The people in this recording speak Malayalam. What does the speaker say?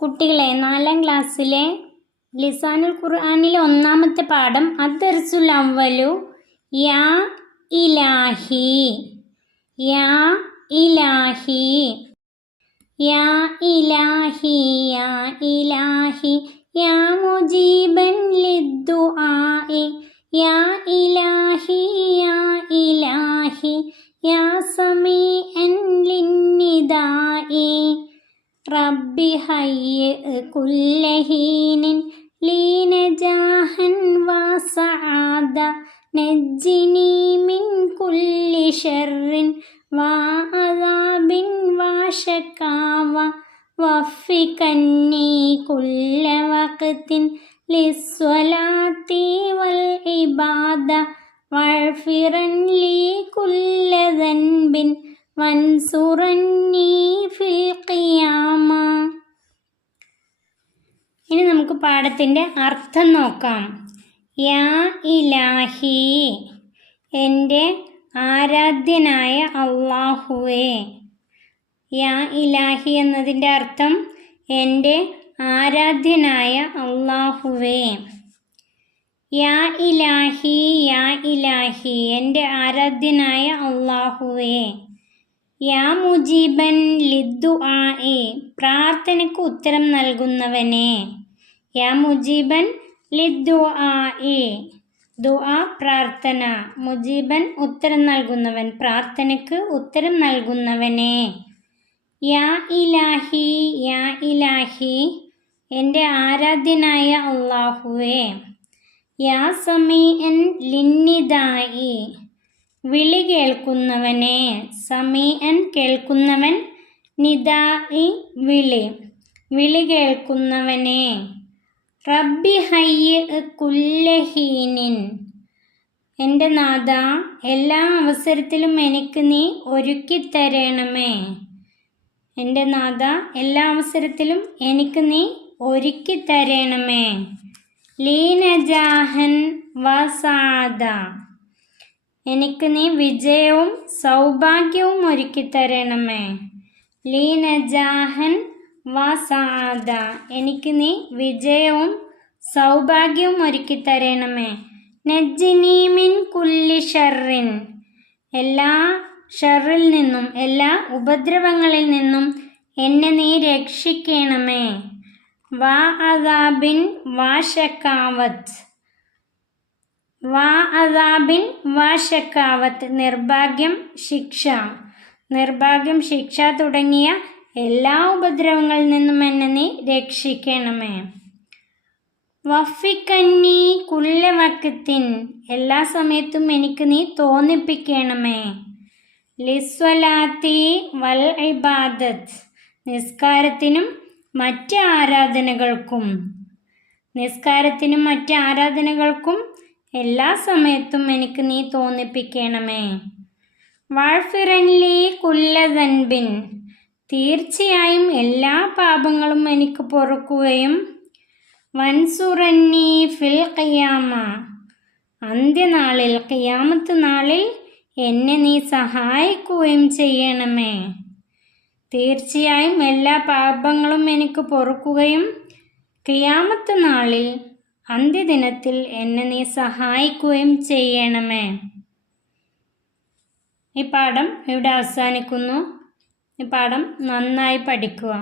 കുട്ടികളെ 4ാം ക്ലാസ്സിലെ ലിസാനുൽ ഖുർആനിലെ ഒന്നാമത്തെ പാഠം അദ്ദർസുൽ അവ്വലു യാ ഇലാഹി യാ ഇലാഹി യാ ഇലാഹി യാ ഇലാഹി യാ മുജീബൻ ലിദ്ദുആഇ യാ ഇലാഹി യാ ഇലാഹി യാ സമീഅൻ ലിന്നിദാഇ റബ്ബി ഹയ്യ കുല്ല ഹീനിൻ ലീ നജാഹൻ വസആദ നജ്ജിനി മിൻ കുല്ലി ശർറിൻ വഅദാബിൻ വശകാവ വഫികന്നി കുല്ല വഖ്തിൻ ലിസ്വലാത്തി വൽ ഇബാദ വഗ്ഫിറൻ ലീ കുല്ല ദൻബിൻ വൻസുറന്നി ഫിൽ ഖിയാമ. ഇനി നമുക്ക് പാഠത്തിൻ്റെ അർത്ഥം നോക്കാം. യാ ഇലാഹി, എൻ്റെ ആരാധ്യനായ അള്ളാഹുവേ. യാ ഇലാഹി എന്നതിൻ്റെ അർത്ഥം എൻ്റെ ആരാധ്യനായ അള്ളാഹുവേ. യാ ഇലാഹി യാ ഇലാഹി, എൻ്റെ ആരാധ്യനായ അള്ളാഹുവേ. യാ മുജീബൻ ലിദ്ദുആഇ, പ്രാർത്ഥനയ്ക്ക് ഉത്തരം നൽകുന്നവനെ. യാ മുജീബൻ ലിദ്ദുആഇ, ദുആ പ്രാർത്ഥന, മുജീബൻ ഉത്തരം നൽകുന്നവൻ, പ്രാർത്ഥനയ്ക്ക് ഉത്തരം നൽകുന്നവനെ. യാ ഇലാഹി യാ ഇലാഹി, എൻ്റെ ആരാധ്യനായ അള്ളാഹുവേ. യാ സമീഅൻ ലിന്നിദാഇ, വിളി കേൾക്കുന്നവനെ. സമീഅൻ കേൾക്കുന്നവൻ, നിദാഇ വിളി, വിളി കേൾക്കുന്നവനെ. റബ്ബി ഹയ്യ കുല്ല ഹീനിൻ, എൻ്റെ നാഥ എല്ലാ അവസരത്തിലും എനിക്ക് നീ ഒരുക്കിത്തരണമേ. എൻ്റെ നാഥ എല്ലാ അവസരത്തിലും എനിക്ക് നീ ഒരുക്കിത്തരണമേ. ലീ നജാഹൻ വസഅദ, എനിക്ക് നീ വിജയവും സൗഭാഗ്യവും ഒരുക്കിത്തരണമേ. ലീ നജാഹൻ വസഅദ, എനിക്ക് നീ വിജയവും സൗഭാഗ്യവും ഒരുക്കിത്തരണമേ. നജ്ജിനി മിൻ കുല്ലി ശർറിൻ, എല്ലാ ഷർറിൽ നിന്നും, എല്ലാ ഉപദ്രവങ്ങളിൽ നിന്നും എന്നെ നീ രക്ഷിക്കണമേ. വഅദാബിൻ വശകാവത്ത്, വഅദാബിൻ വശകാവത്ത്, നിർഭാഗ്യം ശിക്ഷ, നിർഭാഗ്യം ശിക്ഷ തുടങ്ങിയ എല്ലാ ഉപദ്രവങ്ങളിൽ നിന്നും എന്നെ നീ രക്ഷിക്കണമേ. വഫികന്നി കുല്ല വഖ്തിൻ, എല്ലാ സമയത്തും എനിക്ക് നീ തോന്നിപ്പിക്കണമേ. ലിസ്വലാത്തി വൽ ഇബാദത്ത്, നിസ്കാരത്തിനും മറ്റ് ആരാധനകൾക്കും, നിസ്കാരത്തിനും മറ്റ് ആരാധനകൾക്കും എല്ലാ സമയത്തും എനിക്ക് നീ തോന്നിപ്പിക്കണമേ. വഗ്ഫിറൻ ലീ കുല്ല ദൻബിൻ, തീർച്ചയായും എല്ലാ പാപങ്ങളും എനിക്ക് പൊറുക്കുകയും, വൻസുറന്നി ഫിൽ ഖിയാമ, അന്ത്യനാളിൽ, ഖിയാമത്ത് നാളിൽ എന്നെ നീ സഹായിക്കുകയും ചെയ്യണമേ. തീർച്ചയായും എല്ലാ പാപങ്ങളും എനിക്ക് പൊറുക്കുകയും ഖിയാമത്ത് നാളിൽ, അന്ത്യദിനത്തിൽ എന്നെ നീ സഹായിക്കുകയും ചെയ്യണമേ. ഈ പാഠം ഇവിടെ അവസാനിക്കുന്നു. ഈ പാഠം നന്നായി പഠിക്കുക.